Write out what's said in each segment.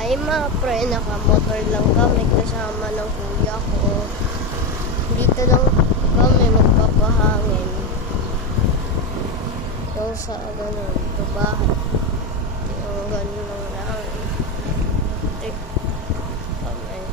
Hi mga pre, nakamotor lang kami kasama ng kuya ko. Dito lang kami magpapahangin. Yung sa ganun, ito bahay. Yung ganun lang namin. Trip kami.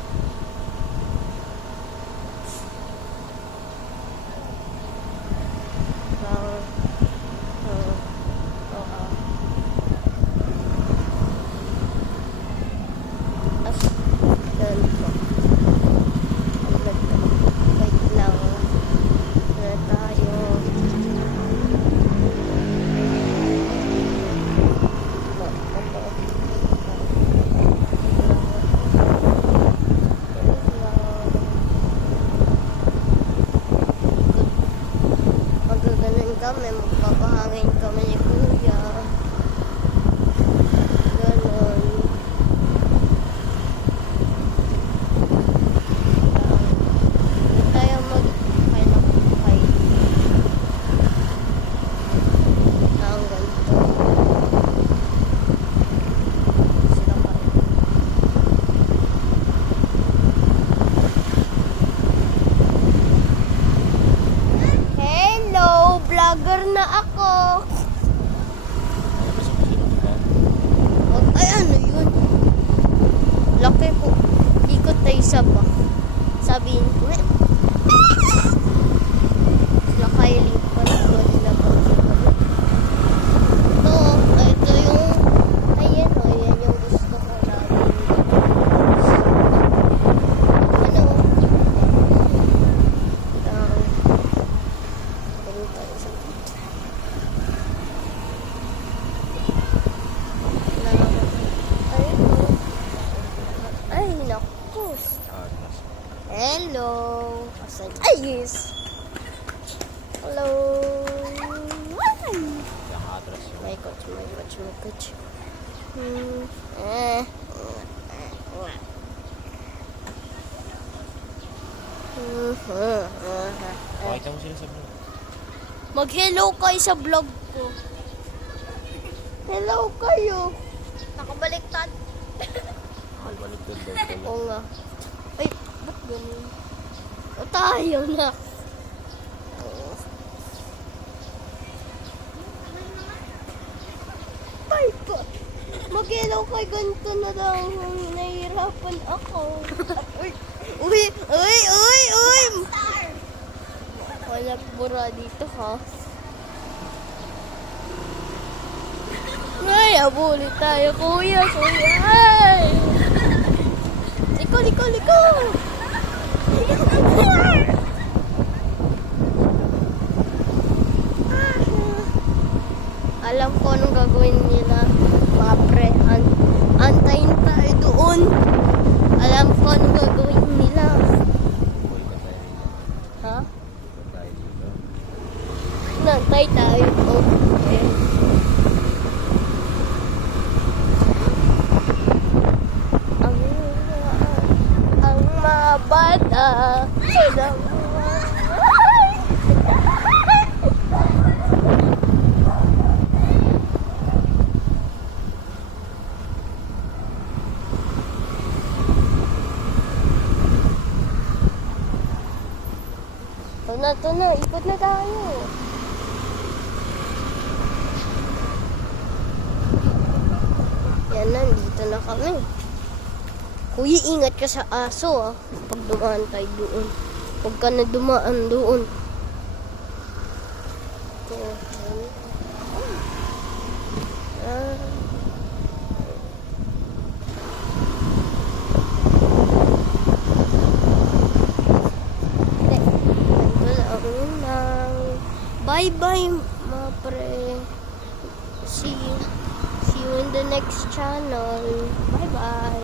Kami, magpapahangin kami ni kuya. Ganon. Hindi tayo mag-kay na kay. Ang ganito. Sila kayo. Hello! Vlogger na ako! Ay, ano yun? Laki po. Ikot tayo sa ba? Sabihin ko eh. Sila kayo lipat ko nila ba? Ito yung ayan o, yan yung gusto ko lagi. Ano? Ay, naku. Hello. Ay, yes. Hello. May coach. Pakita mo sila sa vlog. Mag-hello kayo sa vlog ko. Hello kayo. Nakabaliktad. Baliktad daw pala. Oo nga. Ay, ba't ganun? O tayo na. Ay po. Mag-hello kay ganito na lang. Nahihirapan ako. Uy! Wala bura dito ha. Ay, abuli tayo kuya. Ay! Liko! Alam ko anong gagawin nila, mga pre. Antayin tayo doon. Alam ko anong gagawin nila. Ha? Nantay tayo. Okay. Ang mga bata. Ito na, ikot na tayo. Yan na, dito na kami. Kuya, ingat ka sa aso pag dumaan tayo doon. Huwag ka na dumaan doon. Bye-bye, mga pre. See you in the next channel. Bye-bye.